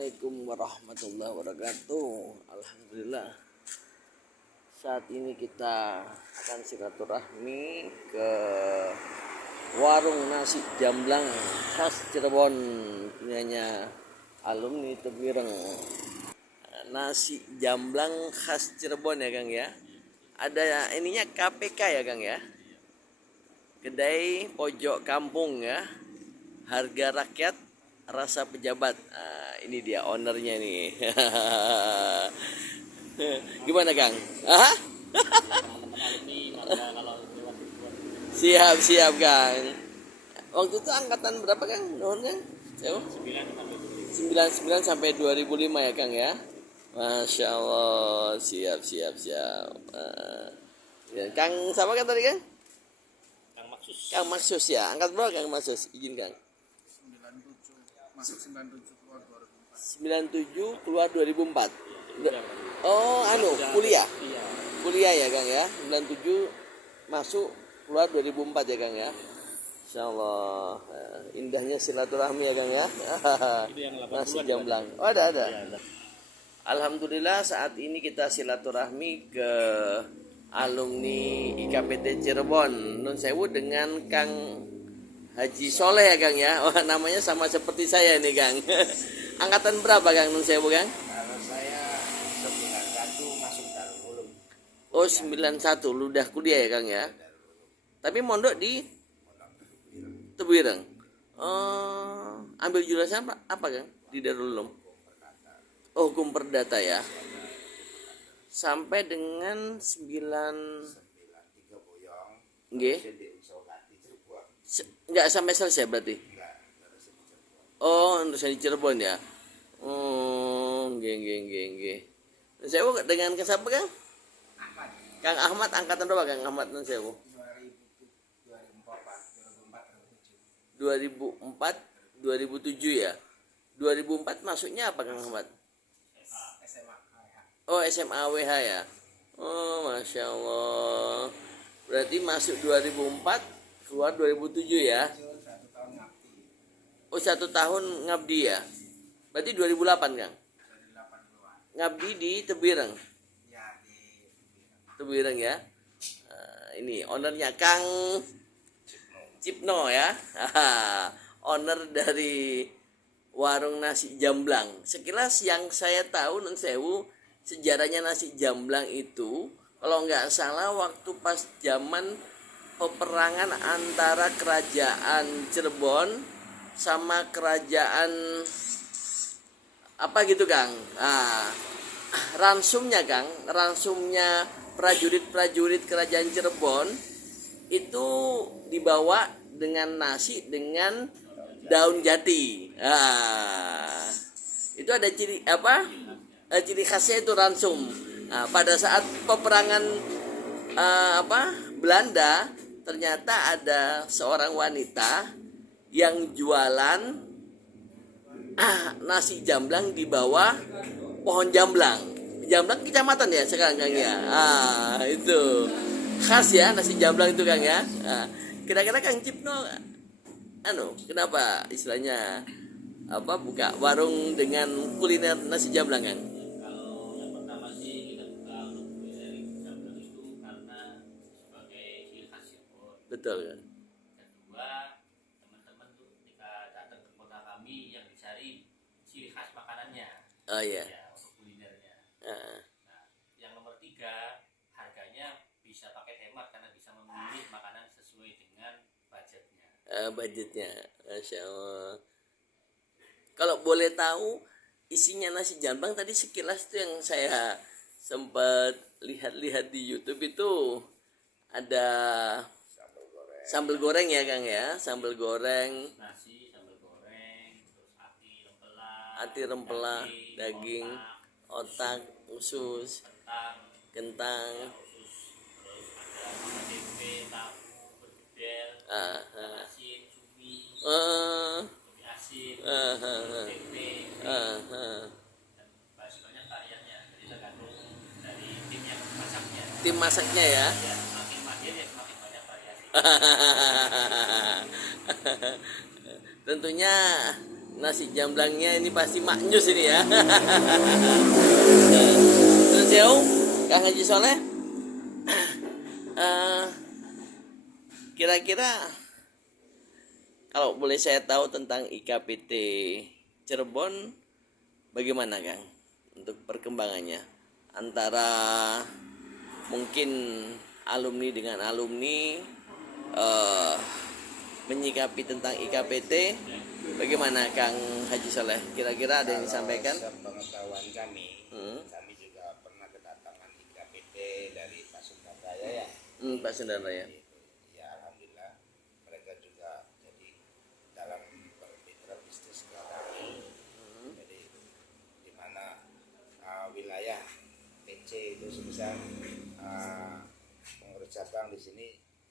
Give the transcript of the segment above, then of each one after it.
Assalamualaikum warahmatullahi wabarakatuh. Alhamdulillah, saat ini kita akan silaturahmi ke warung nasi jamblang khas Cirebon punyanya alumni Tebireng. Nasi jamblang khas Cirebon ya Kang ya. Ada ininya KPK ya Kang ya. Kedai pojok kampung ya. Harga rakyat, rasa pejabat. Nah, ini dia ownernya nih. Gimana Kang? Hah? Siap Kang. Waktu itu angkatan berapa Kang? Tahun Kang? 99 sampai 2005 ya Kang ya. Masya Allah, siap. Ya, Kang siapa kan tadi Kang? Kang Maksus ya. Angkat berapa Kang Maksus? Izin Kang. 97, masuk 97 keluar 2004. 97 keluar 2004. Oh, kuliah. Kuliah ya Kang ya. 97 masuk keluar 2004 ya Kang ya. Insyaallah. Indahnya silaturahmi ya Kang ya. Nasi jamblang. Oh, ada. Alhamdulillah saat ini kita silaturahmi ke alumni IKPT Cirebon Nun Sewu dengan Kang Haji Soleh ya Kang ya. Oh, namanya sama seperti saya nih Kang. Angkatan berapa Kang Nun Sewu Kang? Kalau saya 91 masuk Darul Ulum. Oh 91 lu udah kuliah ya Kang ya. Tapi mondok di Tebireng. Oh, ambil jurusan apa Kang di Darul Ulum? Oh, hukum perdata ya. Sampai dengan 93 Boyong. Nggih. Enggak sampai selesai berarti. Oh, untuk saya di Cirebon ya. Oh, nggih. Saya dengan ke siapa Kang? Ahmad. Kang Ahmad angkatan berapa Kang Ahmad nun sewu? 2004 2007 ya. 2004 masuknya apa Kang Ahmad? SMA. Oh, SMA WH ya. Oh, Masya Allah. Berarti masuk 2004 keluar 2007 ya. 1 tahun ngabdi. Oh, 1 tahun ngabdi ya. Berarti 2008 Kang. 2008 keluar. Ngabdi di Tebireng. Ya di Tebireng ya. Ini ownernya Kang Cipno ya. Owner dari warung nasi jamblang. Sekilas yang saya tahu nun sewu sejarahnya nasi jamblang itu kalau nggak salah waktu pas zaman peperangan antara kerajaan Cirebon sama kerajaan apa gitu Kang. Ransumnya prajurit kerajaan Cirebon itu dibawa dengan nasi dengan daun jati. Itu ada ciri khasnya itu ransum. Pada saat peperangan Belanda ternyata ada seorang wanita yang jualan nasi jamblang di bawah pohon jamblang. Jamblang kecamatan ya sekarang Kang ya. Itu khas ya nasi jamblang itu Kang ya. Kira-kira Kang Cipno kenapa istilahnya buka warung dengan kuliner nasi jamblang Kang? Kalau yang pertama sih kita buka untuk kuliner jamblang itu karena sebagai ciri khas Cirebon. Betul kan? Kedua, teman-teman tuh ketika datang ke kota kami yang dicari ciri khas makanannya. Oh iya. Ya, untuk kulinernya. Nah, yang nomor 3, harganya bisa pakai hemat karena bisa memilih makanan sesuai dengan budgetnya. Budgetnya, Masya Allah. Kalau boleh tahu isinya nasi jamblang tadi sekilas tuh yang saya sempat lihat di YouTube itu ada sambal goreng ya Kang ya, sambal goreng, Nasi, sambal goreng, terus ati rempela, daging, otak, usus, kentang. tempe, tahu, bergedel, asin, cumi, cumi asin, tempe, dan masih banyak variannya. Jadi tergantung dari tim yang masaknya. Tim masaknya ya. Ya, semakin mahir ya semakin banyak variasi. Tentunya nasi jamblangnya ini pasti maknyus ini ya. Terus jauh Kang Haji Soleh, kira-kira kalau boleh saya tahu tentang IKPT Cirebon, bagaimana Kang untuk perkembangannya antara mungkin alumni dengan alumni, menyikapi tentang IKPT, bagaimana Kang Haji Soleh? Kira-kira ada yang disampaikan? Sepengetahuan kami, kami juga pernah kedatangan IKPT dari Pasundan Raya ya. Pak Sundaraya. Ya alhamdulillah mereka juga jadi dalam bermitra bisnis dengan kami. Jadi di mana wilayah PC itu sebesar pengurus cabang di sini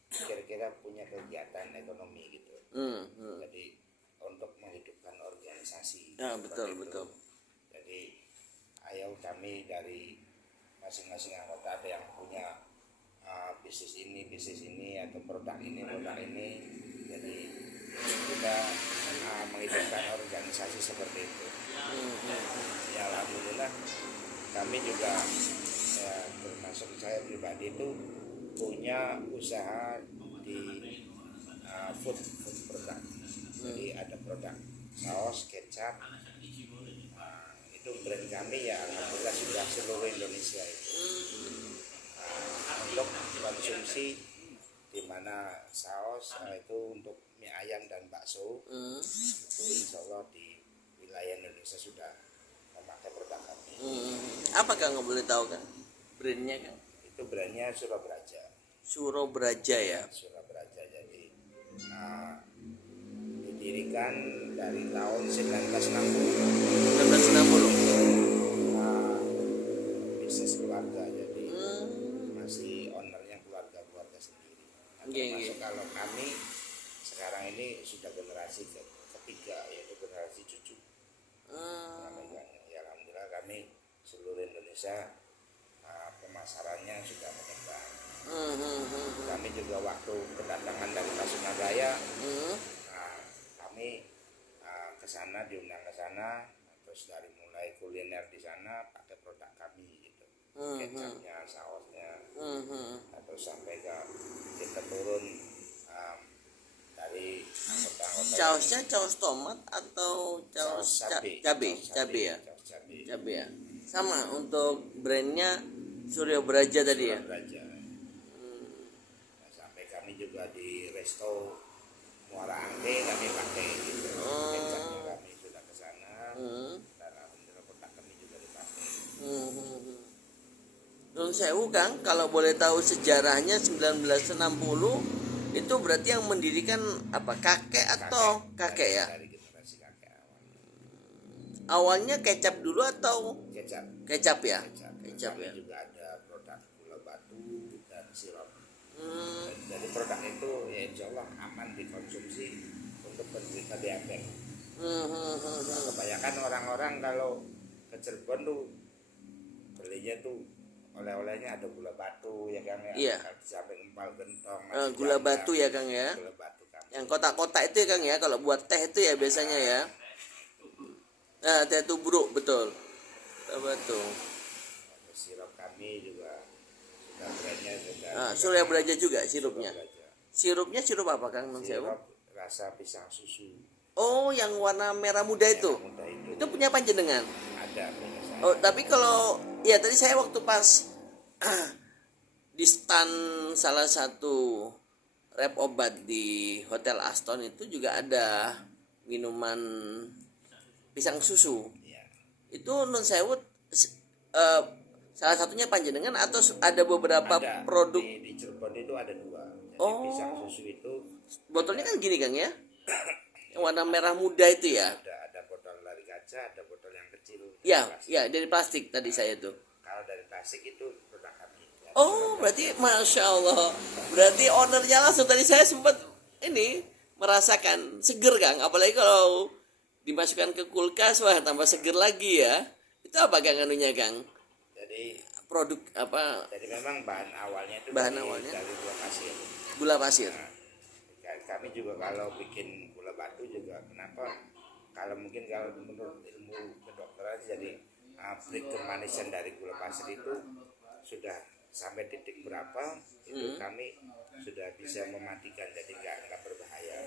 kira-kira punya kegiatan ekonomi gitu. Jadi untuk menghidupkan organisasi. Ya, betul, itu. betul. Jadi ayo kami dari masing-masing anggota ada yang punya bisnis ini atau produk ini. Jadi kita menghidupkan organisasi seperti itu. Ya alhamdulillah kami juga ya, termasuk saya pribadi itu punya usaha di food produk. Jadi ada produk saus, kecap, itu brand kami ya alhamdulillah sudah seluruh Indonesia itu. Untuk konsumsi di mana saus itu untuk mie ayam dan bakso itu insya Allah di wilayah Indonesia sudah memakai produk kami. Apa Kang, nggak boleh tahu kan brandnya Kang? Itu brandnya Surabraja. Surabraja ya. Surabraja jadi didirikan dari tahun 1960. 1960. Bisnis keluarga jadi masih ownernya keluarga sendiri. Termasuk kalau kami sekarang ini sudah generasi ketiga yaitu generasi cucu. Ya alhamdulillah kami seluruh Indonesia pemasarannya sudah berkembang. Kami juga waktu kedatangan dari Pasundan Raya, kami ke sana diundang ke sana, terus dari mulai kuliner di sana pakai produk kami gitu, kecapnya, sausnya, terus sampai ke kita turun dari anggota-anggota. Sausnya saus tomat atau saus cabe ya? Cabe ya. Sama untuk brandnya Surabraja tadi ya. Nah, sampai kami juga di resto Muara Angke kami pakai gitu. Kecapnya kami sudah ke sana. Dan alhamdulillah produk kami juga dipakai. Nun sewu Kang, kalau boleh tahu sejarahnya 1960 itu berarti yang mendirikan apa, kakek atau kakek ya? Dari generasi kakek awalnya. Awalnya kecap dulu atau Kecap. kecap ya? Kecap Kecap ya. juga ada produk gula batu dan sirup. Jadi produk itu ya insya Allah aman dikonsumsi untuk penderita diabetes. Nah, kebanyakan orang-orang kalau ke Cirebon tuh belinya tuh oleh-olehnya ada gula batu ya Kang ya. Iya. Di samping empal gentong. Gula batu ya Kang ya. Gula batu Kang. Yang kotak-kotak itu ya Kang ya, kalau buat teh itu ya biasanya ya. Nah, teh tubruk betul. Teh batu. Sirup kami juga sudah brandnya sudah. Surabraja juga sirupnya. Surabraja. Sirupnya sirup apa Kang Nun sewu? Sirup rasa pisang susu. Oh, yang warna merah muda itu. Merah muda itu. Itu punya panjenengan. Ada punya saya. Oh, tapi kalau ya tadi saya waktu pas di stand salah satu rep obat di Hotel Aston itu juga ada minuman pisang susu. Iya. Itu Nun sewu salah satunya panjenengan atau ada beberapa Ada. produk? Di Cirebon itu ada dua. Jadi Oh. pisang susu itu Botolnya kan gini Kang ya. Yang warna merah muda itu ya. ada botol dari kaca, ada botol yang kecil. Ya, Plastik. ya dari plastik tadi saya tuh. Kalau dari plastik itu produk kami. Ya, Oh, berarti Masya Allah. Berarti ownernya langsung tadi saya sempat ini merasakan seger Kang. Apalagi kalau dimasukkan ke kulkas, wah tambah seger lagi ya. Itu apa Kang anunya Kang? Jadi Produk apa? memang bahan awalnya itu Bahan awalnya? dari gula pasir. Gula pasir. Nah, kami juga kalau bikin gula batu juga kenapa kalau mungkin kalau menurut ilmu kedokteran jadi break kemanisan dari gula pasir itu sudah sampai titik berapa itu kami sudah bisa mematikan, jadi nggak berbahaya,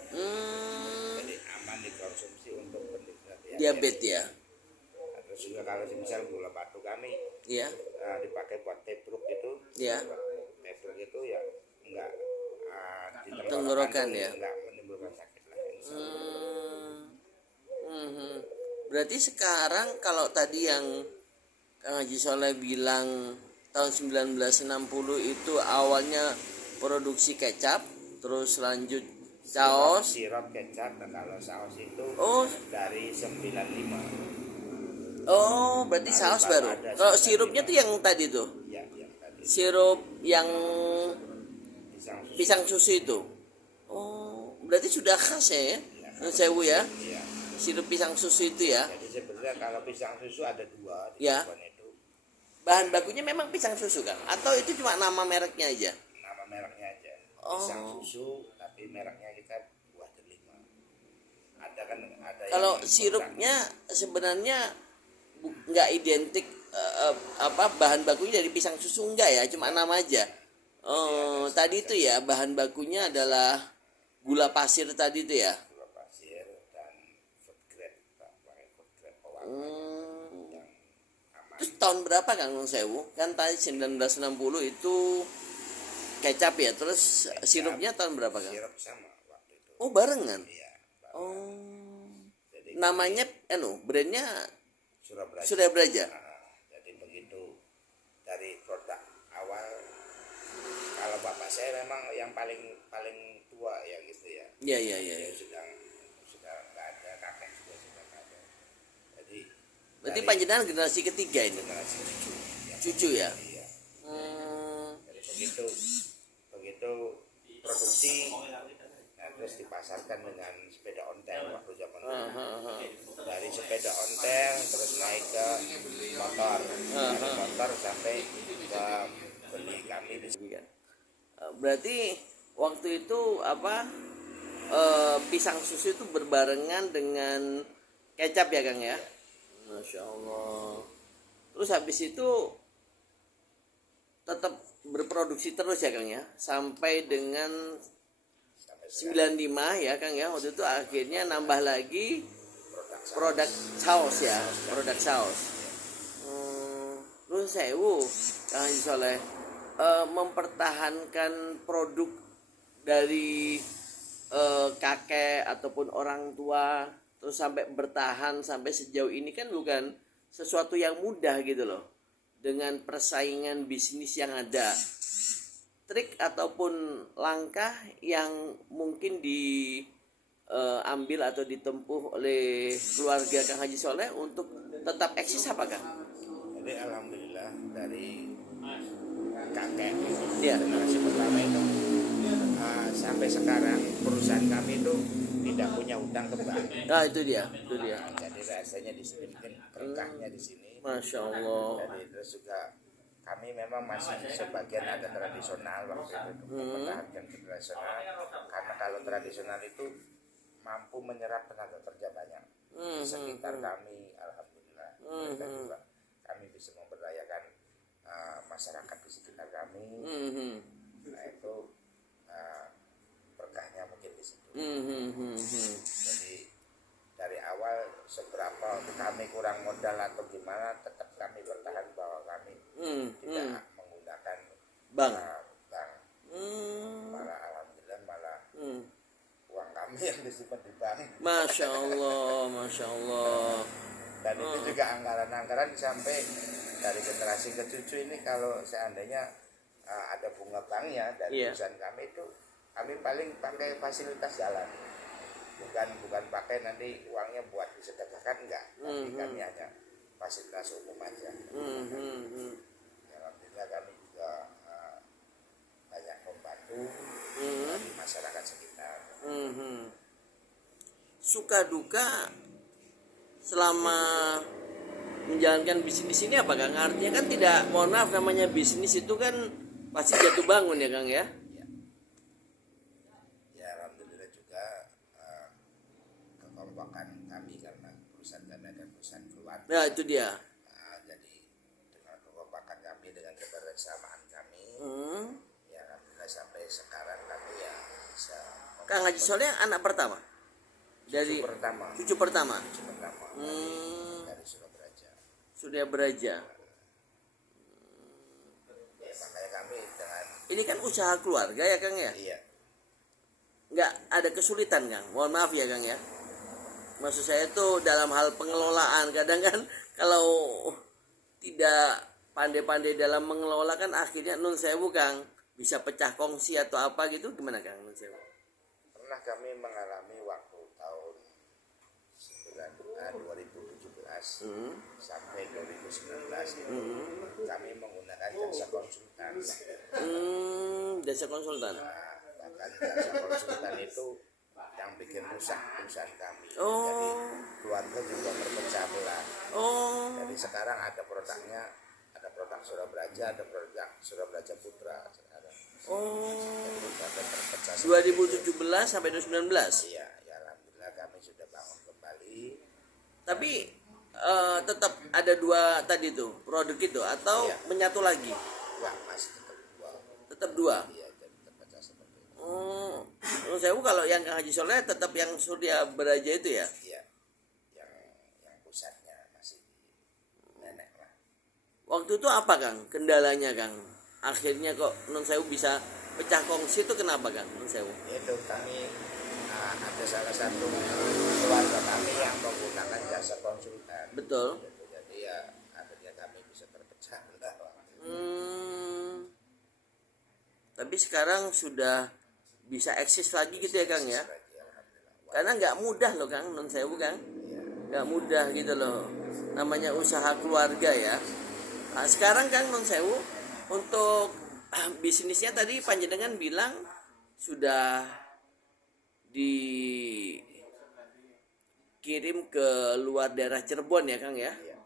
jadi aman dikonsumsi untuk penderita Diabetes ya. Nah, terus juga kalau misal gula batu kami Iya. dipakai buat tebruk itu, Iya. tebruk itu ya nggak di Tenggorokan tuh ya. nggak menimbulkan sakit lah, insya Allah. Berarti sekarang kalau tadi yang Kang Haji Soleh bilang tahun 1960 itu awalnya produksi kecap, terus lanjut saus. Sirup kecap, dan kalau saus itu Oh. dari 95. Oh, berarti saus baru. Kalau sirupnya tuh yang tadi tuh. Ya, yang tadi Sirup yang pisang pisang susu itu. Oh, berarti sudah khas ya? Menurut Sewu ya. Iya. Sirup pisang susu itu ya. Jadi sebenarnya kalau pisang susu ada dua di Ya. depan itu, Bahan bakunya memang pisang susu kan? Atau itu cuma nama mereknya aja? nama mereknya aja pisang Oh. susu, tapi mereknya kita buah delima. Ada kan, ada Kalau yang sirupnya sebenarnya nggak identik bahan bakunya dari pisang susu enggak ya, cuma nama aja. Oh, tadi itu ya bahan bakunya adalah gula pasir tadi itu ya. gula pasir dan food grade, pakai food grade pewarna yang aman. Terus tahun berapa Kang Sewu? Kan tadi 1960 itu kecap ya, terus sirupnya tahun berapa Kang? Sirup sama waktu itu. Oh, barengan. Iya, Oh. jadi Namanya brandnya Surabaya. sudah belajar. Jadi begitu dari produk awal, kalau bapak saya memang yang paling tua ya gitu ya. Iya, iya, iya. Dia sudah nggak ada, kakek juga sudah nggak ada. Jadi Berarti dari panjenengan generasi ketiga ini. generasi cucu. Cucu ya. Iya. Hmm. Jadi begitu produksi, nah, terus dipasarkan dengan sepeda ontel waktu zaman dulu. Dari sepeda ontel terus naik ke motor, dari motor sampai ke beli kami di sini. Berarti waktu itu pisang susu itu berbarengan dengan kecap ya Kang ya? Masya Allah. Terus habis itu tetap berproduksi terus ya Kang ya? Sampai dengan Sampai sekarang 95 ya Kang ya? Waktu itu akhirnya nambah lagi produk produk saus ya? Produk saus. Terus Sewu Kang Haji Soleh mempertahankan produk dari kakek ataupun orang tua terus sampai bertahan sampai sejauh ini kan bukan sesuatu yang mudah gitu loh, dengan persaingan bisnis yang ada. Trik ataupun langkah yang mungkin diambil atau ditempuh oleh keluarga Kang Haji Soleh untuk tetap eksis apa Kang? Jadi alhamdulillah dari kakek Iya. generasi pertama itu sampai sekarang perusahaan kami itu tidak punya hutang ke bank. Nah itu dia. Nah, jadi rasanya di sini mungkin berkahnya di sini. Masya Allah. Jadi terus juga kami memang masih sebagian ada tradisional waktu itu untuk mempertahankan tradisional, karena kalau tradisional itu mampu menyerap tenaga kerja banyak di sekitar kami, alhamdulillah. Mereka juga kami bisa memberdayakan masyarakat di sekitar kami. Nah itu berkahnya mungkin di situ. Jadi dari awal seberapa kami kurang modal atau gimana, tetap kami bertahan bahwa kami tidak menggunakan Bank. bank. Malah alhamdulillah uang kami yang disimpan di bank. Masya Allah, Masya Allah. Dan itu juga anggaran-anggaran sampai dari generasi ke cucu ini, kalau seandainya ada bunga banknya dari perusahaan kami itu, kami paling pakai fasilitas jalan, bukan pakai nanti uangnya buat disedekahkan, enggak, tapi kami hanya fasilitas umum aja. Alhamdulillah kami juga banyak membantu dari masyarakat sekitar. Suka duka selama menjalankan bisnis ini apa Kang? Artinya kan tidak, mohon maaf, namanya bisnis itu kan pasti jatuh bangun ya Kang ya? Ya alhamdulillah juga kekompakan kami, karena Nah itu dia. Nah, jadi dengan kekompakan kami, dengan kebersamaan kami, ya alhamdulillah sampai sekarang kami ya bisa. Kang Haji Soleh anak pertama dari cucu pertama cucu pertama. dari Surabraja. Sudah beraja. Ya, makanya kami dengan Ini kan usaha keluarga ya Kang ya. iya Nggak ada kesulitan Kang. Mohon maaf ya Kang ya. Maksud saya itu dalam hal pengelolaan, kadang kan kalau tidak pandai-pandai dalam mengelola kan akhirnya nun sewu Kang bisa pecah kongsi atau apa gitu, gimana Kang nun sewu? pernah kami mengalami waktu tahun 2017 sampai 2019 itu kami menggunakan jasa konsultan. Jasa konsultan. Nah, bahkan jasa konsultan itu yang bikin rusak perusahaan kami. Oh. Jadi keluarga juga berpecah belah. Oh. Jadi sekarang ada produknya, ada produk Surabraja, ada produk Surabraja Putra sekarang. Oh. Jadi keluarga terpecah. 2017 sampai 2019. Iya, ya alhamdulillah kami sudah bangun kembali. Tapi tetap ada dua tadi tuh produk itu atau Iya. menyatu lagi? Enggak, masih tetap dua. Tetap dua. Iya, jadi terpecah seperti itu. Oh, menurut saya kalau yang Kang Haji Soleh tetap yang Surya Beraja itu ya. Iya, yang pusatnya masih di nenek lah. Waktu itu apa Kang kendalanya Kang? Akhirnya kok non sewu bisa pecah kongsi itu kenapa Kang non sewu? Itu kami ada salah satu keluarga kami yang menggunakan jasa konsultan. Betul. Gitu. Jadi ya akhirnya kami bisa terpecah belah. Tapi sekarang sudah bisa eksis lagi gitu ya Kang ya. Karena nggak mudah loh Kang non sewu Kang. Nggak mudah gitu loh. Namanya usaha keluarga ya. Nah, sekarang Kang non sewu untuk bisnisnya tadi panjenengan bilang sudah dikirim ke luar daerah Cirebon ya Kang ya. Iya.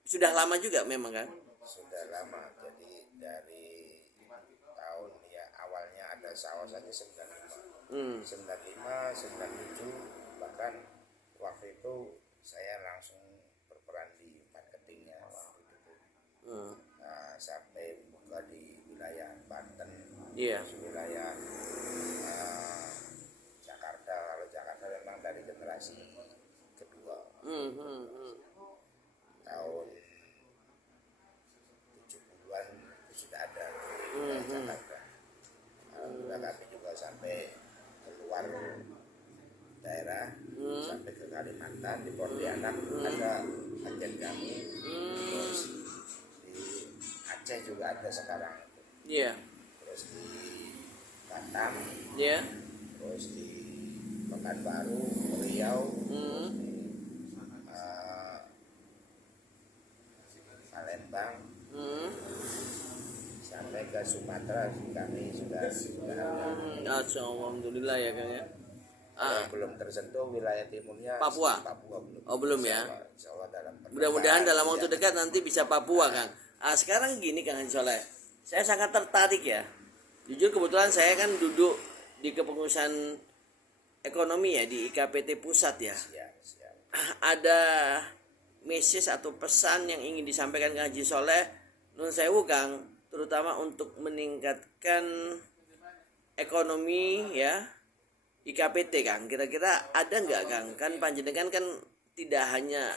Sudah lama juga memang Kang. Sudah lama, jadi dari tahun ya awalnya ada sawah saja 95, 95, 97, bahkan waktu itu saya langsung berperan di marketingnya waktu itu. Nah, sampai buka di wilayah Banten, Iya. wilayah Jakarta. Kalau Jakarta memang dari generasi kedua, tahun 70-an itu sudah ada di Jakarta. Alhamdulillah kami juga sampai keluar daerah, sampai ke Kalimantan, di Pontianak ada agen kami, terus di Aceh juga ada sekarang, Iya. terus di Batam, Iya. terus di Pekanbaru, Riau, Palembang, sampai ke Sumatera kami sudah ada. Alhamdulillah ya Kang ya. Yang belum tersentuh wilayah timurnya Papua. belum. Oh belum ya. Insya Allah dalam Mudah-mudahan dalam waktu ya. dekat nanti bisa Papua Kang. Sekarang gini Kang Haji Soleh, saya sangat tertarik ya. Jujur kebetulan saya kan duduk di kepengurusan ekonomi ya di IKPT Pusat ya. Siap. Ada message atau pesan yang ingin disampaikan Kang Haji Soleh nun sewu Kang, terutama untuk meningkatkan ekonomi ya IKPT Kang. Kira-kira ada nggak Kang? Kan panjenengan kan tidak hanya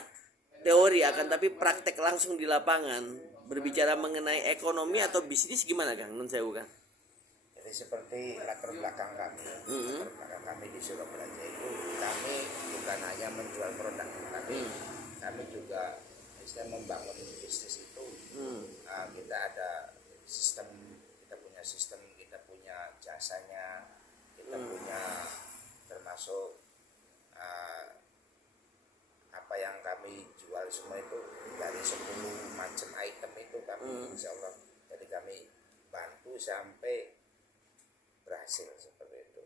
teori akan tapi praktek langsung di lapangan berbicara mengenai ekonomi atau bisnis gimana Kang nun sewu Kang? Jadi seperti latar belakang kami, latar belakang kami di Surabraja itu kami bukan hanya menjual produk, tapi kami juga membangun bisnis itu. Kita ada sistem, kita punya jasanya, kita punya termasuk apa yang kami jual semua itu dari 10 macam item itu kami insya Allah, jadi kami bantu sampai berhasil seperti itu.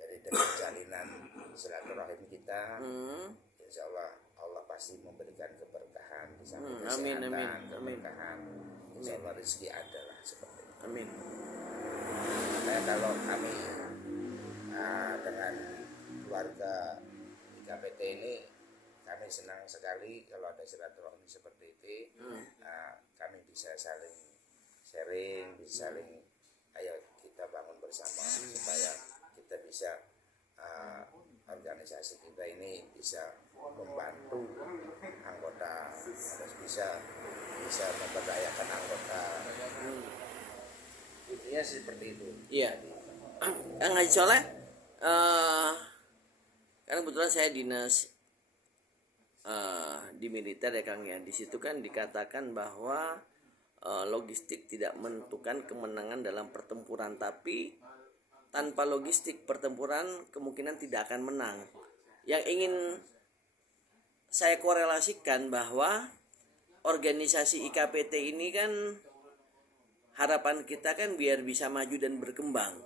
Jadi dengan jalinan silaturahim kita, insya Allah pasti memberikan keberkahan di samping kesehatan, keberkahan, insya Allah rezeki ada lah seperti itu. Amin. Makanya kalau kami dengan keluarga IKPT ini, kami kami senang sekali kalau ada silaturahmi seperti itu. Kami bisa saling sharing, bisa saling ayo kita bangun bersama supaya kita bisa organisasi kita ini bisa membantu anggota, terus bisa memberdayakan anggota. Intinya seperti itu. Iya. Kang Haji Soleh, kan kebetulan saya dinas di militer ya Kang ya. Di situ kan dikatakan bahwa logistik tidak menentukan kemenangan dalam pertempuran, tapi tanpa logistik pertempuran kemungkinan tidak akan menang. Yang ingin saya korelasikan bahwa organisasi IKPT ini kan harapan kita kan biar bisa maju dan berkembang.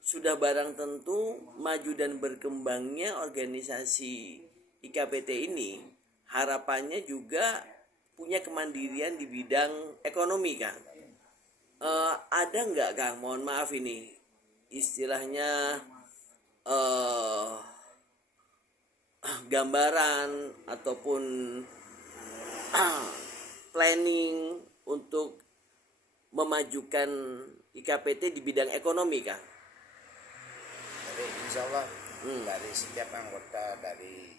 Sudah barang tentu maju dan berkembangnya organisasi IKPT ini harapannya juga punya kemandirian di bidang ekonomi Kang. Ada nggak Kang, mohon maaf ini istilahnya gambaran ataupun planning untuk memajukan IKPT di bidang ekonomi Kang? Jadi insya Allah dari setiap anggota dari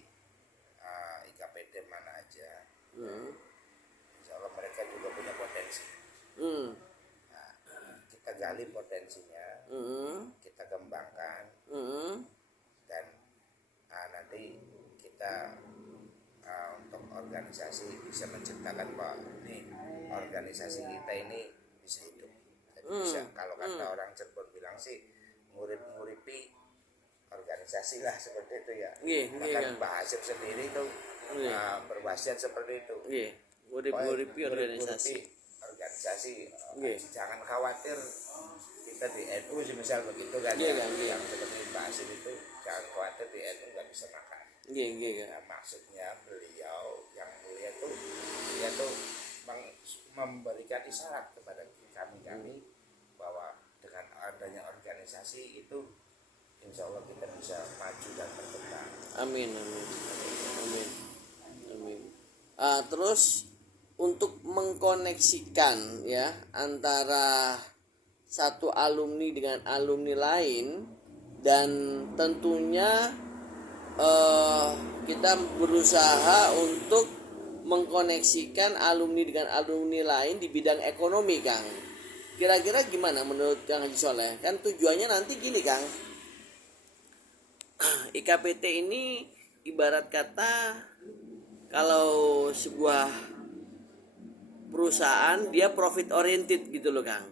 IKPT mana aja, insya Allah mereka juga punya potensi. Nah, kita gali potensinya, kita kembangkan, dan nanti kita untuk organisasi bisa menciptakan bahwa ini organisasi kita ini bisa hidup. Jadi bisa, kalau kata orang Cirebon bilang sih, ngurip-nguripi organisasi lah seperti itu ya. Bahkan Pak Hasyim sendiri itu berwasiat seperti itu. Ngurip-nguripi organisasi. Jangan khawatir kita di NU misal begitu kan, yang seperti Pak Hasyim itu jangan khawatir di NU nggak bisa makan. Nah, maksudnya beliau yang mulia tuh dia tuh memberikan isyarat kepada kami bahwa dengan adanya organisasi itu insya Allah kita bisa maju dan berkembang. Amin. Terus untuk mengkoneksikan ya antara satu alumni dengan alumni lain, dan tentunya kita berusaha untuk mengkoneksikan alumni dengan alumni lain di bidang ekonomi Kang. Kira-kira gimana menurut Kang Haji Soleh? Kan tujuannya nanti gini Kang, IKPT ini ibarat kata kalau sebuah perusahaan dia profit oriented gitu loh Kang.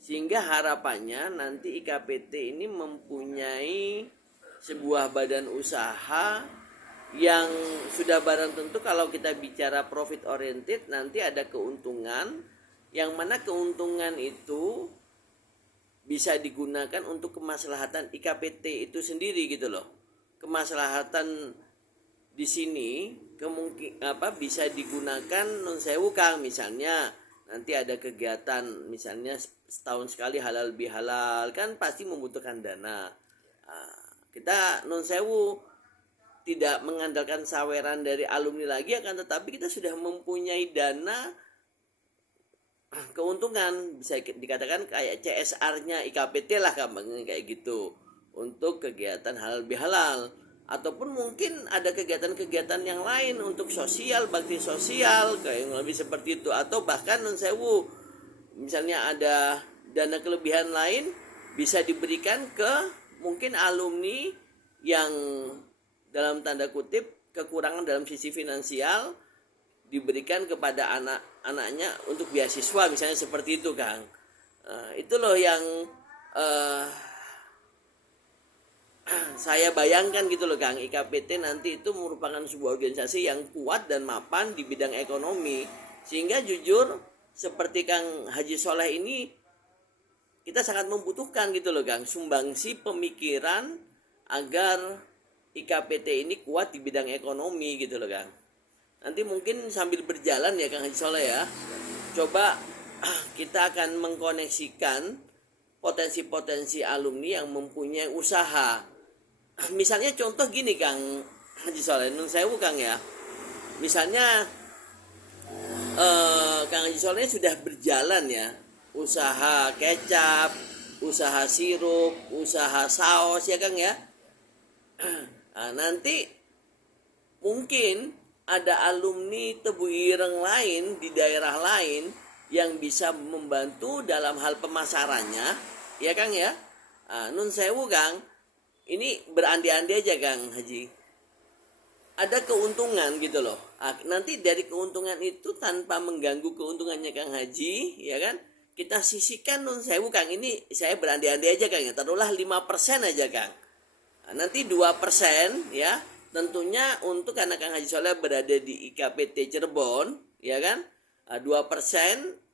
Sehingga harapannya nanti IKPT ini mempunyai sebuah badan usaha yang sudah barang tentu kalau kita bicara profit oriented nanti ada keuntungan, yang mana keuntungan itu bisa digunakan untuk kemaslahatan IKPT itu sendiri gitu loh. Kemaslahatan di sini bisa digunakan non sewu Kang, misalnya nanti ada kegiatan misalnya setahun sekali halal bihalal kan pasti membutuhkan dana. Kita non sewu tidak mengandalkan saweran dari alumni lagi, akan tetapi kita sudah mempunyai dana keuntungan, bisa dikatakan kayak CSR-nya IKPT lah gampangnya kayak gitu, untuk kegiatan halal bihalal, ataupun mungkin ada kegiatan-kegiatan yang lain untuk sosial, bakti sosial kayak yang lebih seperti itu, atau bahkan non sewu misalnya ada dana kelebihan lain bisa diberikan ke mungkin alumni yang dalam tanda kutip kekurangan dalam sisi finansial, diberikan kepada anak-anaknya untuk beasiswa misalnya seperti itu Kang. Itu loh yang saya bayangkan gitu loh Kang, IKPT nanti itu merupakan sebuah organisasi yang kuat dan mapan di bidang ekonomi, sehingga jujur seperti Kang Haji Soleh ini kita sangat membutuhkan gitu loh Kang, sumbangsi pemikiran agar IKPT ini kuat di bidang ekonomi gitu loh Kang. Nanti mungkin sambil berjalan ya Kang Haji Soleh ya, coba kita akan mengkoneksikan potensi-potensi alumni yang mempunyai usaha. Misalnya contoh gini Kang Haji Soleh, nun sewu Kang ya, misalnya Kang Haji Soleh sudah berjalan ya, usaha kecap, usaha sirup, usaha saus ya Kang ya. Nah, nanti mungkin ada alumni Tebu Ireng lain di daerah lain yang bisa membantu dalam hal pemasarannya, ya Kang ya. Nun sewu Kang, ini berandi-andi aja Kang Haji. Ada keuntungan gitu loh. Nanti dari keuntungan itu tanpa mengganggu keuntungannya Kang Haji, ya kan? Kita sisihkan nun sewu Kang, ini saya berandi-andi aja Kang ya. Taruhlah 5% aja Kang. Nanti 2% ya. Tentunya untuk karena Kang Haji Soleh berada di IKPT Cirebon, ya kan? 2%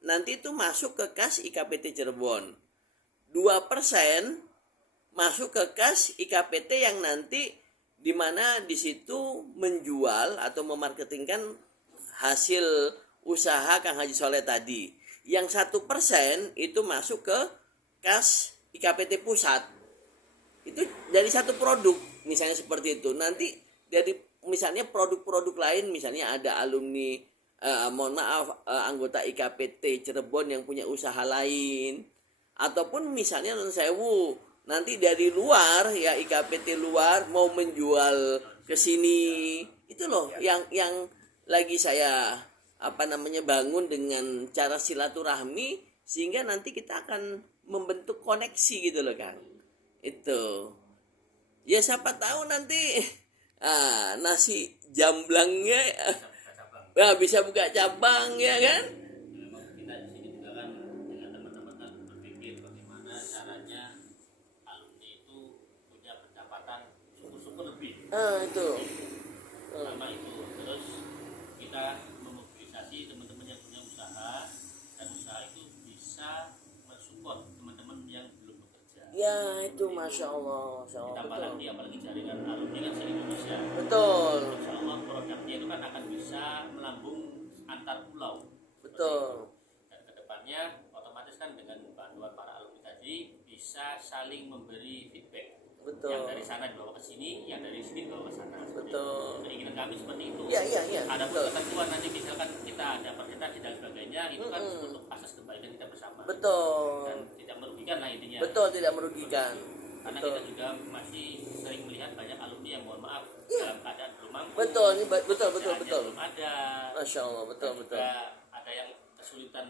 nanti itu masuk ke kas IKPT Cirebon. 2% masuk ke kas IKPT yang nanti di mana di situ menjual atau memarketingkan hasil usaha Kang Haji Soleh tadi. Yang 1% itu masuk ke kas IKPT pusat. Itu dari satu produk, misalnya seperti itu. Nanti dari misalnya produk-produk lain, misalnya ada alumni anggota IKPT Cirebon yang punya usaha lain, ataupun misalnya non sewu nanti dari luar ya, IKPT luar mau menjual ke sini, itu loh yang lagi saya bangun dengan cara silaturahmi, sehingga nanti kita akan membentuk koneksi gitu loh Kang. Itu ya, siapa tahu nanti nasi jamblangnya bisa buka cabang ya kan. Memang kita di sini juga kan dengan teman-teman kan berpikir bagaimana caranya alumni itu punya pendapatan syukur-syukur lebih. Itu Pertama itu, terus kita memobilisasi teman-teman yang punya usaha, dan usaha itu bisa mensupport teman-teman yang belum bekerja. ya, itu masya Allah Ditambah betul. lagi apalagi jaringan alumni kan se-Indonesia. Betul, Insya Allah produknya itu kan akan bisa melambung antar pulau. betul, Dan kedepannya otomatis kan dengan bantuan para alumni tadi bisa saling memberi feedback. betul. Yang dari sana dibawa ke sini, yang dari sini dibawa ke sana. Seperti Betul. itu. Keinginan kami seperti itu. Iya. Ada pun Betul. ketentuan nanti misalkan kita ada presentasi dan sebagainya, itu kan Mm-mm. untuk asas kebaikan kita bersama. Betul. Dan tidak merugikan lah intinya. Betul, tidak merugikan. Karena Betul. kita juga masih sering melihat banyak alumni yang mohon maaf Iya. dalam keadaan belum mampu. Betul, ini betul. Pekerjaannya belum ada. Masya Allah, betul. Juga ada yang kesulitan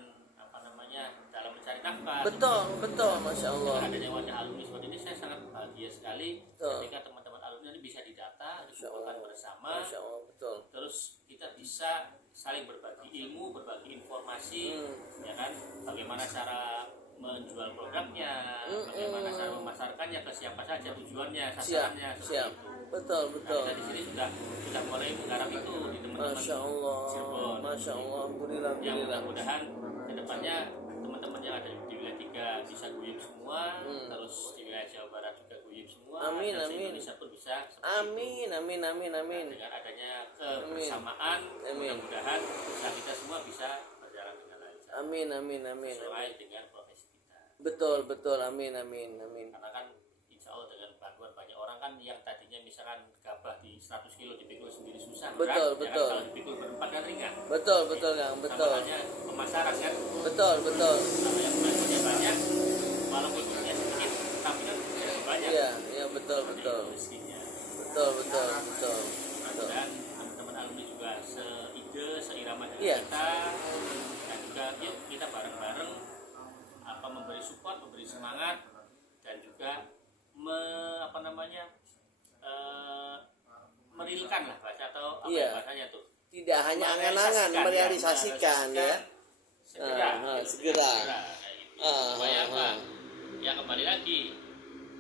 dalam mencari nafkah. Betul, Masya Allah. Dengan adanya wadah alumni seperti ini, saya sangat bahagia sekali Betul. ketika teman-teman alumni ini bisa didata, Masya dikumpulkan Allah. bersama, Masya Allah, betul. terus kita bisa saling berbagi ilmu, berbagi informasi, ya kan? Bagaimana cara menjual produknya, bagaimana cara memasarkannya, ke siapa saja tujuannya, sasarannya, seperti Siap. itu. Betul. Nah, kita di sini sudah mulai menggarap itu di teman-teman Masya Allah, Cirebon. Masya Allah, alhamdulillah. Yang mudah-mudahan kedepannya teman-teman yang ada di wilayah 3 bisa guyup semua, terus di wilayah Jawa Barat juga guyup semua, Amin, dan amin. Indonesia pun bisa seperti Amin. itu. Dengan adanya kebersamaan, Amin. mudah-mudahan usaha kita semua bisa berjalan dengan lancar Amin. sesuai dengan profesi kita. Betul, amin. Karena kan insya Allah dengan bantuan banyak orang kan yang tadinya misalkan gabah di 100 kilo dipikul sendiri susah, Betul, berat, ya kan? betul. Kalau dipikul berempat kan ringan. Betul, Kang, betul. Tambahannya pemasaran kan, Betul. sama yang belanjanya banyak, walaupun punya sedikit, tapi kan lebih banyak. Iya, betul. Rezekinya. Betul. Dan teman-teman alumni juga seide, seirama dengan Iya. kita, dan juga yuk kita bareng-bareng memberi support, memberi semangat, dan juga merilkan lah bahasa atau apa Iya. bahasanya tuh. Tidak hanya angan-angan, merealisasikan ya. Segera. Supaya apa? Ya kembali lagi,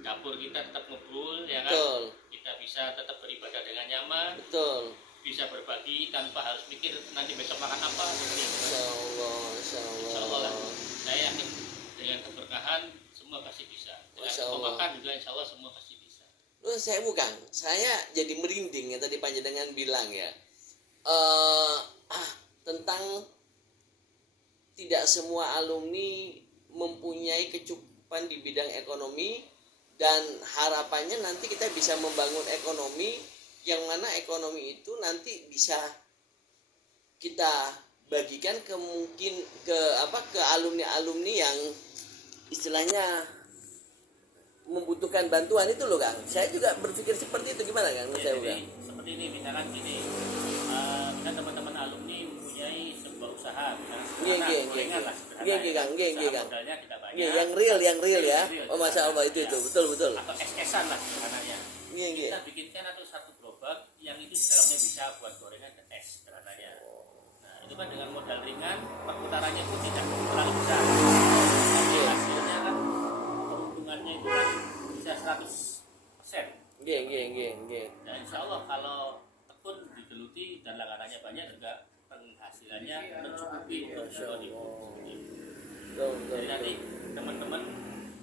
dapur kita tetap ngebul ya kan. Betul. Kita bisa tetap beribadah dengan nyaman. Betul. Bisa berbagi tanpa harus mikir nanti besok makan apa. Insya Allah. Lah. Saya yakin dengan keberkahan semua pasti bisa. Dengan Masya Allah. pemakan juga insya Allah semua pasti bisa. Saya jadi merinding ya tadi Panjenengan bilang ya. Tentang tidak semua alumni mempunyai kecukupan di bidang ekonomi, dan harapannya nanti kita bisa membangun ekonomi yang mana ekonomi itu nanti bisa kita bagikan ke mungkin ke alumni-alumni yang istilahnya membutuhkan bantuan itu loh Kang. Saya juga berpikir seperti itu, gimana Kang? Ya, jadi seperti ini, misalkan gini, kita teman-teman alumni mempunyai sebuah usaha, misalkan gorengan lah sederhana, usaha modalnya kita banyak, yang real ya. Oh Masya Allah, itu betul. atau es-esan lah sederhananya. Kita bikinkan atau satu gerobak yang itu di dalamnya bisa buat gorengan dan es sederhananya. Nah itu kan dengan modal ringan, perputarannya pun tidak terlalu besar. Tapi hasilnya kan keuntungannya itu kan bisa 100%. Nah insya Allah kalau tekun digeluti dan langganannya banyak juga penghasilannya mencukupi untuk jadi nanti teman-teman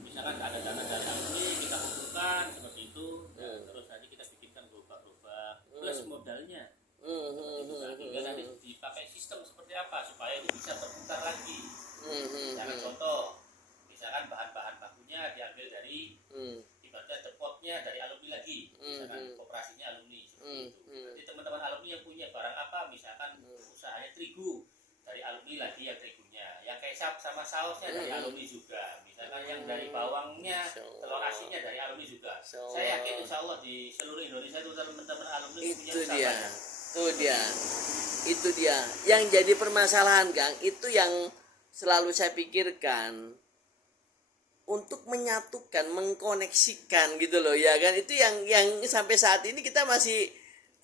misalkan ada dana dari alumni kita kumpulkan seperti itu, terus nanti kita bikinkan gerobak-gerobak plus modalnya. Tinggal nanti dipakai sistem seperti apa supaya itu bisa berputar lagi. Misalkan contoh, misalkan bahan-bahan bakunya diambil dari ibaratnya depotnya dari alumni lagi, misalkan koperasinya alumni seperti itu. Nanti teman-teman alumni yang punya barang apa, misalkan usahanya terigu dari alumni lagi yang terigunya, yang kecap sama sausnya dari alumni juga, misalkan yang dari bawangnya, telur asinnya dari alumni juga. Saya yakin insya Allah di seluruh Indonesia itu teman-teman alumni punya usaha. Itu dia yang jadi permasalahan Kang, itu yang selalu saya pikirkan untuk menyatukan, mengkoneksikan gitu loh ya kan, itu yang sampai saat ini kita masih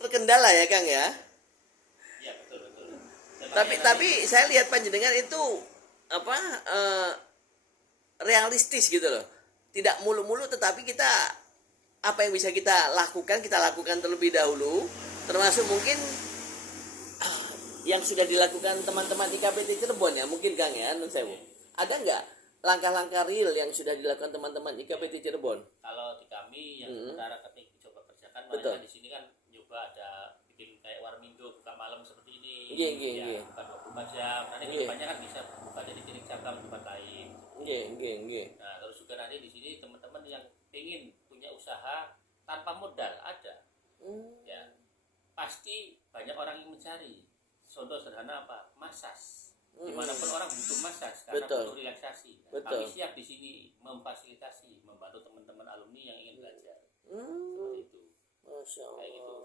terkendala ya Kang ya. Ya betul. Tapi saya lihat panjenengan itu realistis gitu loh, tidak mulu-mulu, tetapi kita apa yang bisa kita lakukan terlebih dahulu, termasuk mungkin yang sudah dilakukan teman-teman IKPT Cirebon ya mungkin Kang ya, Nun Sewu. Ada nggak langkah-langkah real yang sudah dilakukan teman-teman IKPT Cirebon? Kalau di kami yang sementara kami coba kerjakan, mereka di sini kan nyoba ada bikin kayak warmindo buka malam seperti ini, buka 24 jam. Nanti kedepannya kan bisa buka jadi klinik cabang tempat lain. Nah terus juga nanti di sini teman-teman yang ingin punya usaha tanpa modal ada, ya pasti banyak orang yang mencari. Contoh sederhana apa? Masas. Dimanapun orang butuh masas karena butuh relaksasi. Kami siap di sini memfasilitasi, membantu teman-teman alumni yang ingin belajar. Seperti itu. Masya Allah. Kayak gitu.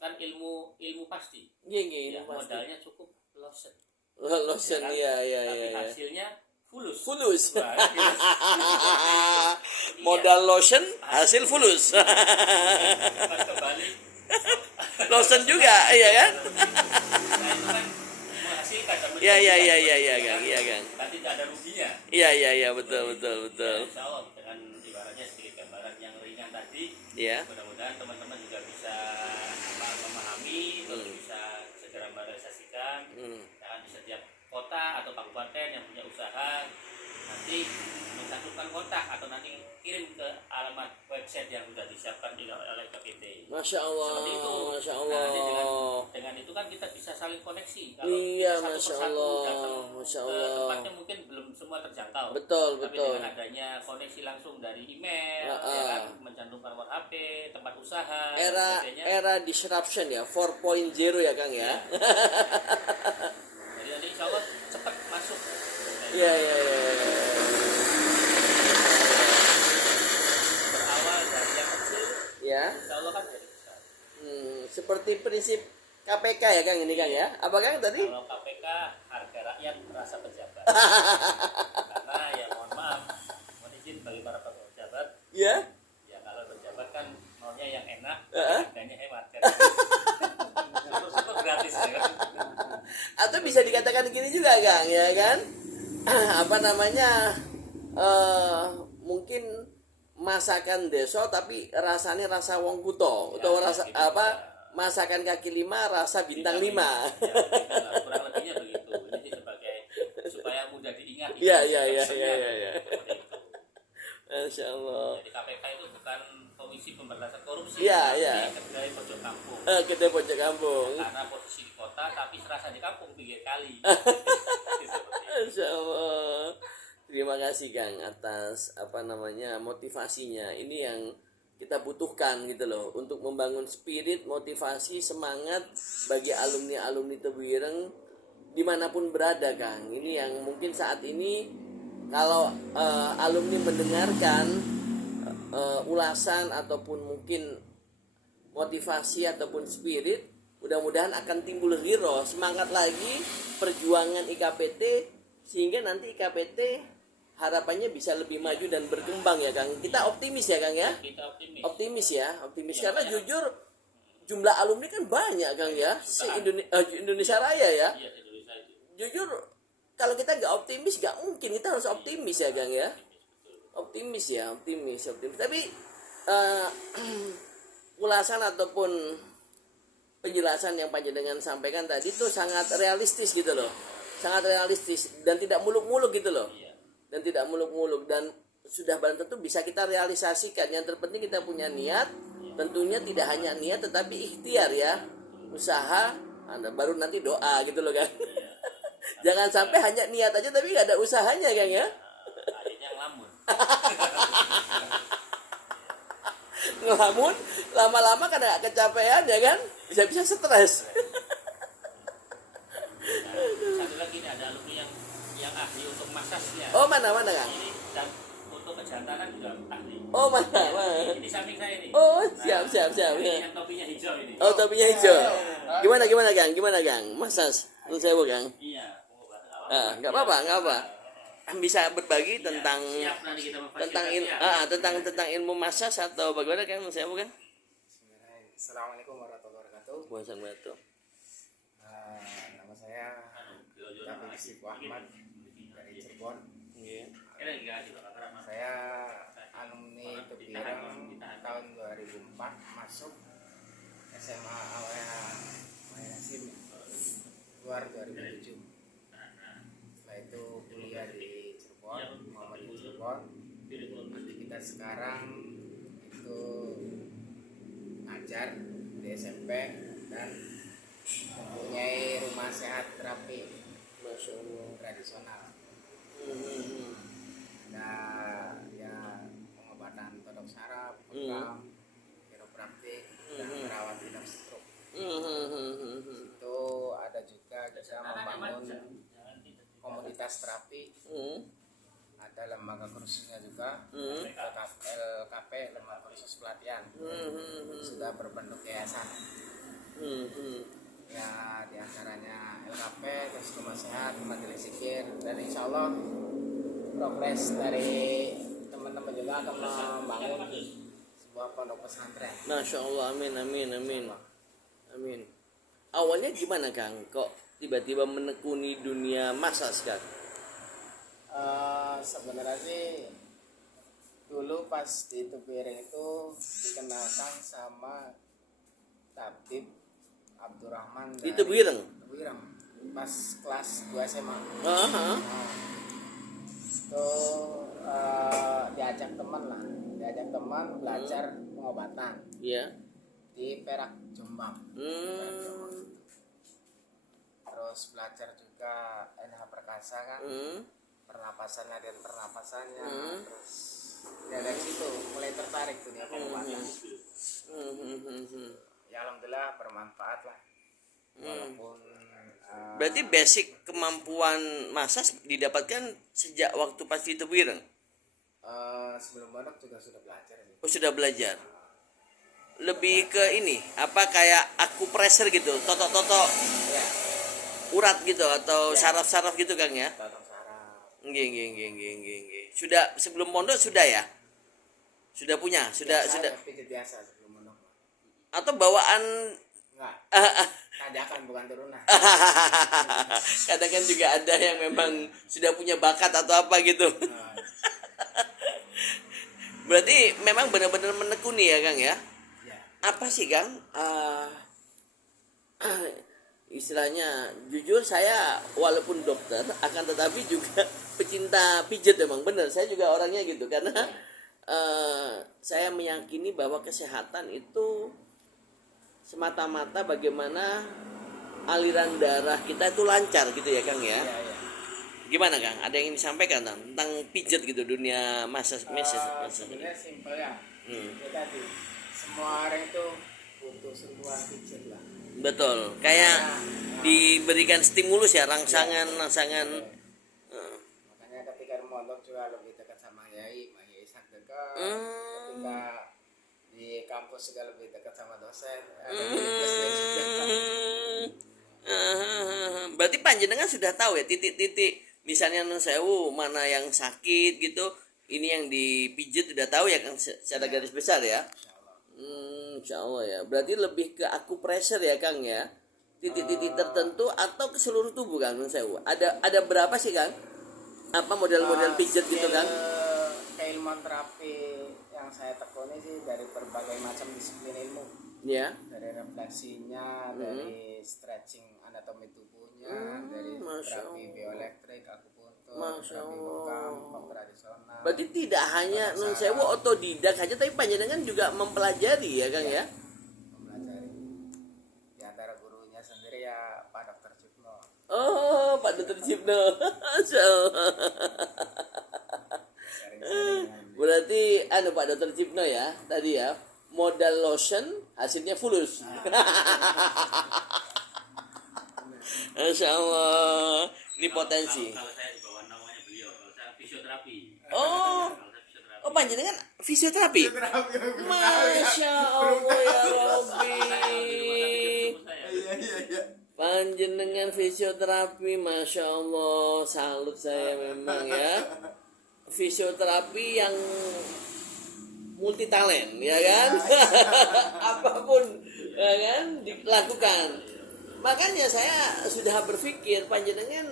Kan ilmu pasti. Ya, modalnya cukup lotion. Lotion ya, Tapi hasilnya fulus. Wah, modal lotion, hasil fulus. Kembali. Lotion juga, iya kan? Nah itu kan menghasilkan. Iya Kang. Nanti tidak ada ruginya. Iya betul. Insya Allah dengan ibaratnya sedikit gambaran yang ringan tadi, mudah-mudahan teman-teman juga bisa memahami, bisa segera merealisasikan. Dan di setiap kota atau kabupaten yang punya usaha nanti mencantumkan kontak atau nanti kirim ke alamat website yang sudah disiapkan oleh KPT. Masya Allah. Seperti itu. Masya Allah. Nah, dengan itu kan kita bisa saling koneksi. Kalau satu Masya persatu Allah. datang Masya ke Allah. tempatnya mungkin belum semua terjangkau. Betul. Tapi dengan adanya koneksi langsung dari email, ya kan, mencantumkan nomor HP, tempat usaha, era disruption ya, 4.0 ya Kang ya. Jadi nanti insya Allah cepat masuk. Iya. Berawal dari yang kecil, insya Allah kan jadi besar. Seperti prinsip KPK ya Kang ini Kang ya. Apa Kang tadi? Kalau KPK harga rakyat rasa pejabat. Karena ya mohon maaf, mohon izin bagi para pejabat. Ya kalau pejabat kan maunya yang enak, harganya hemat kan. Syukur gratis ya kan. Atau bisa dikatakan gini juga Kang ya kan? Mungkin masakan deso tapi rasanya rasa wong kuto atau rasa masakan kaki lima rasa bintang 5. Kurang lebihnya begitu. Ini sebagai supaya mudah diingat. Iya. Masya Allah. Jadi KPK itu bukan Komisi Pemberantasan Korupsi. Iya. Kedai pojok kampung. Kedai pojok kampung. Karena posisi di kota tapi serasa di kampung pinggir kali. Masya Allah. Terima kasih Kang atas motivasinya. Ini yang kita butuhkan gitu loh, untuk membangun spirit, motivasi, semangat bagi alumni-alumni Tebu Ireng dimanapun berada, Kang. Ini yang mungkin saat ini kalau alumni mendengarkan ulasan ataupun mungkin motivasi ataupun spirit, mudah-mudahan akan timbul hero, semangat lagi perjuangan IKPT, sehingga nanti IKPT harapannya bisa lebih maju dan berkembang ya, Kang. Kita optimis ya, Kang ya. Kita optimis. Optimis ya, optimis Ya, karena banyak. jujur jumlah alumni kan banyak, Kang ya, Indonesia Raya ya. Iya, Indonesia itu. Jujur kalau kita nggak optimis nggak mungkin, kita harus optimis ya, Kang ya. Optimis ya, optimis. Tapi ulasan ataupun penjelasan yang panjenengan sampaikan tadi itu sangat realistis gitu loh, sangat realistis dan tidak muluk-muluk gitu loh, dan tidak muluk-muluk, dan sudah barang tentu bisa kita realisasikan. Yang terpenting kita punya niat, tentunya tidak hanya niat tetapi ikhtiar ya, usaha, baru nanti doa gitu loh, kan. Jangan sampai hanya niat aja tapi nggak ada usahanya, Kang ya. Akhirnya ngelamun. Ngelamun lama-lama karena kecapean ya kan, bisa-bisa stres. Nah, satu lagi nih, ada alumni yang ahli untuk masasnya. Oh, mana Kang? Ini dan untuk kejantanan juga ahli. Oh, mana. Ini samping saya nih. Oh, siap. Ini Ya. yang topinya hijau ini. Oh, topinya hijau. Gimana Kang? Masas, lu saya Kang. Iya. Nggak apa. Bisa berbagi tentang Siap, nanti kita memfasilitasi tentang ilmu masas atau bagaimana, Kang? Saya bukan. Assalamualaikum warahmatullahi wabarakatuh. Bukan batu. Nama saya David Sifu Ahmad dari Cirebon. Iya. Saya alumni Tebu Ireng tahun 2004, masuk SMA Awaya keluar 2007. Setelah itu kuliah di Cirebon, Muhammad di Cirebon. Aktivitas sekarang itu ngajar di SMP dan mempunyai rumah sehat terapi Masya Allah. tradisional. Ada ya pengobatan todok saraf, bekam, kiropraktik, dan merawat inap stroke. Itu ada juga kita membangun komunitas terapi. Ada lembaga kursusnya juga, LKP, lembaga kursus pelatihan, sudah berbentuk yayasan. Ya diantaranya LKP, terus rumah sehat, majelis zikir, dan insya Allah progres dari teman-teman juga akan membangun sebuah pondok pesantren. Masya Allah, amin. Awalnya gimana, Kang? Kok tiba-tiba menekuni dunia masas, Kang? Sebenarnya sih dulu pas di Tebu Ireng itu dikenalkan sama Tabib Abdurrahman Di Tebu Ireng? Tebu Ireng pas kelas 2 SMA. Itu diajak teman belajar pengobatan Iya. di Perak Jombang. Terus belajar juga NH Perkasa kan, pernapasannya dan pernapasannya. Terus ya dari situ mulai tertarik dunia pengobatan. Ya alhamdulillah bermanfaat lah. Walaupun Berarti basic kemampuan masas didapatkan sejak waktu pas di Tebu Ireng? sebelum pondok juga sudah belajar ini. Oh, sudah belajar. Lebih ke ini, apa kayak akupressure gitu, totok-totok Ya, urat gitu atau saraf-saraf gitu, Kang ya? totong saraf. Nggih. Sudah sebelum pondok sudah ya? Sudah punya, sudah. Pijat biasa sebelum pondok. Atau bawaan Enggak. Tanjakan bukan turunan. kadang kan juga ada yang memang sudah punya bakat atau apa gitu. Berarti memang benar-benar menekuni ya, Kang ya? Ya. Apa sih, Kang? Istilahnya, jujur saya walaupun dokter akan tetapi juga pecinta pijat, memang benar. Saya juga orangnya gitu karena saya meyakini bahwa kesehatan itu semata-mata bagaimana aliran darah kita itu lancar gitu ya, Kang ya. Ya. Gimana, Kang? Ada yang ingin disampaikan tentang pijat gitu, dunia masas? Sebenarnya simpel ya. Ya tadi semua orang itu butuh sentuhan pijat lah. Betul, kayak diberikan stimulus ya, rangsangan. Makanya ketika mondok juga lebih dekat sama Yai sangat dekat. Hmm. Ketika di kampus juga lebih dekat sama dosen. Ada di plus dan juga. Berarti panjenengan sudah tahu ya titik-titik, misalnya nun sewu mana yang sakit gitu, ini yang dipijit udah tahu ya Kang, secara garis besar ya. Insya Allah ya. Berarti lebih ke akupressure ya Kang ya. Titik-titik tertentu atau ke seluruh tubuh Kang nun sewu. Ada berapa sih Kang? Apa model-model pijat gitu Kang? Keilmuan terapi yang saya tekuni sih dari berbagai macam disiplin ilmu. Ya. Dari refleksinya, dari stretching anatomi tubuhnya, dari Masya terapi Allah. bioelektrik, akupuntur, Masya terapi Allah. bekam, pop tradisional. Berarti tidak hanya nun sewu otodidak aja, tapi panjenengan juga mempelajari ya Kang ya. Mempelajari. Di antara gurunya sendiri ya Pak Dr. Cipno. Oh, Pak Dr. Cipno. Masya Allah. Sering-sering Berarti Pak Dr. Cipno ya tadi ya, modal lotion hasilnya fulus. Masya Allah, ini potensi. Kalau saya di bawah namanya beliau, kalau saya fisioterapi. Oh, Kalau saya fisioterapi. oh panjenengan fisioterapi. Masya Allah ya Robbi. Panjenengan fisioterapi, Masya Allah, salut saya memang ya. Fisioterapi yang multi talent ya kan. Apapun ya kan dilakukan. Makanya saya sudah berpikir panjenengan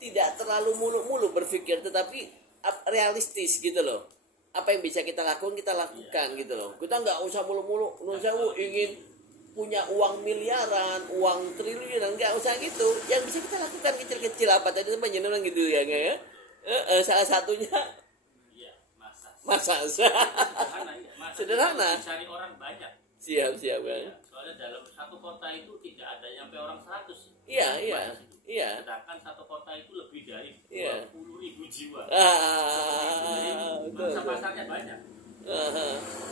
tidak terlalu muluk-muluk berpikir, tetapi realistis gitu loh. Apa yang bisa kita lakukan gitu loh. Kita nggak usah muluk-muluk, nggak usah ingin punya uang miliaran, uang triliunan, nggak usah gitu. Yang bisa kita lakukan kecil-kecil apa tadi panjenengan gitu ya nggak ya? Salah satunya Iya, masak. sederhana, iya. Sederhana. Cari orang banyak. Siap kan. Ya, soalnya dalam satu kota itu tidak ada sampai orang 100. Iya. Sedangkan satu kota itu lebih dari Iya. 20.000 jiwa. Betul. Masa pasarnya banyak.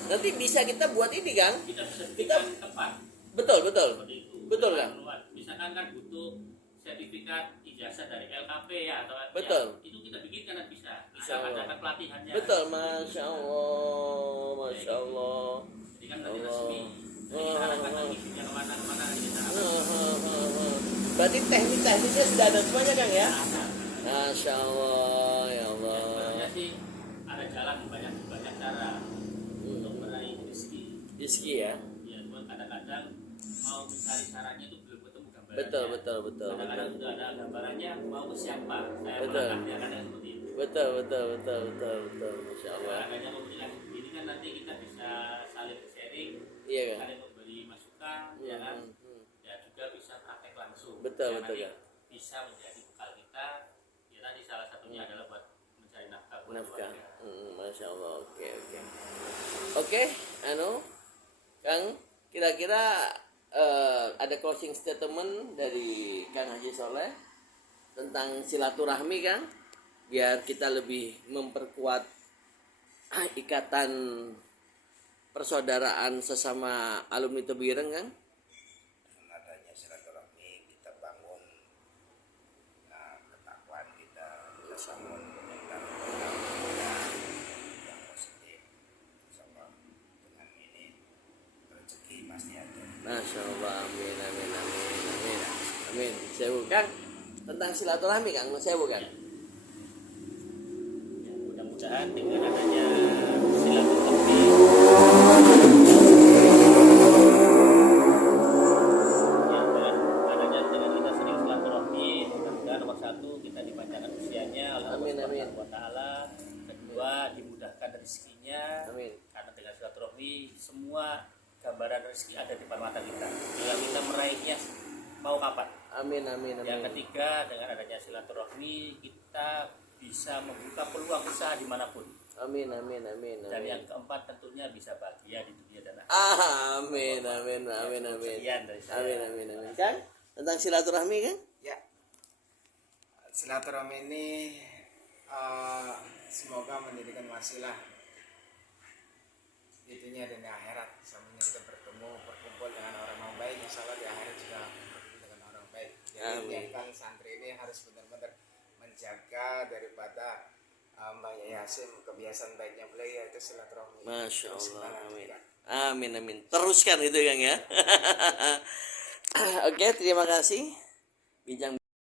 Nanti bisa kita buat ini Kang. Kita bisa bikin tempat Betul. seperti itu. Betul, Kang. Misalkan kan butuh sertifikat ijazah dari LKP ya atau Betul. ya, itu kita bikinkan dan bisa Insya Allah. adakan pelatihannya. Betul, Masya Allah. Jadi kan nanti resmi. Diarahkan lagi punya kemana-kemana kita. Berarti teknik-tekniknya sudah ada semuanya Kang ya? Masya Allah, ya Allah. Sebenarnya sih ada jalan banyak cara untuk meraih rezeki. Rizki ya? Ya, cuma kadang-kadang mau mencari caranya itu belum ketemu gambarannya. Betul. Kadang-kadang sudah ada gambarannya, mau ke siapa? Saya Betul. melangkahnya kadang seperti itu. Betul. Masya Allah. Adanya komunikasi ini kan nanti kita bisa saling sharing, Iya Kang. saling memberi masukan, ya kan? Ya juga bisa praktek langsung. Betul, Ya, nanti Kang. bisa menjadi bekal kita. Ya tadi salah satunya adalah buat mencari nafkah. buat Nafkah. keluarga. Masya Allah. Oke, Kang, kira-kira ada closing statement dari Kang Haji Soleh tentang silaturahmi Kang, biar kita lebih memperkuat ikatan persaudaraan sesama alumni Tebuireng Kang. Dengan adanya silaturahmi kita bangun ketakwaan kita bangun mental kita yang positif, sama dengan ini rezeki pasti ada. Masya Allah, amin. Sewu Kang, tentang silaturahmi Kang, sewu Kang. Ya, mudah-mudahan dengan adanya silaturahmi dengan kita sering silaturahmi, mudah-mudahan nomor satu kita dipanjangkan usianya oleh Allah Amin. Subhanahu wa taala. Kedua, dimudahkan rezekinya. Amin. Karena dengan silaturahmi semua gambaran rezeki ada di depan mata kita. Tinggal kita meraihnya mau kapan. Amin. Yang ketiga, dengan adanya silaturahmi kita bisa membuka peluang usaha dimanapun. Amin. Dan yang keempat tentunya bisa bahagia di dunia dan akhirat. Amin. Sekian dari saya. Amin. Kang, tentang silaturahmi Kang? Ya, silaturahmi ini semoga menjadikan wasilah itunya dan di akhirat. Semuanya kita berkumpul dengan orang baik, insya Allah di akhirat juga berkumpul dengan orang baik. Jadi niatkan santri ini harus benar-benar menjaga daripada Mbak Yayasin, kebiasaan baiknya beliau yaitu silaturahmi. Masya Terus Allah, semangat amin. juga. Amin, amin. Teruskan itu Kang ya. Oke, terima kasih. Bincang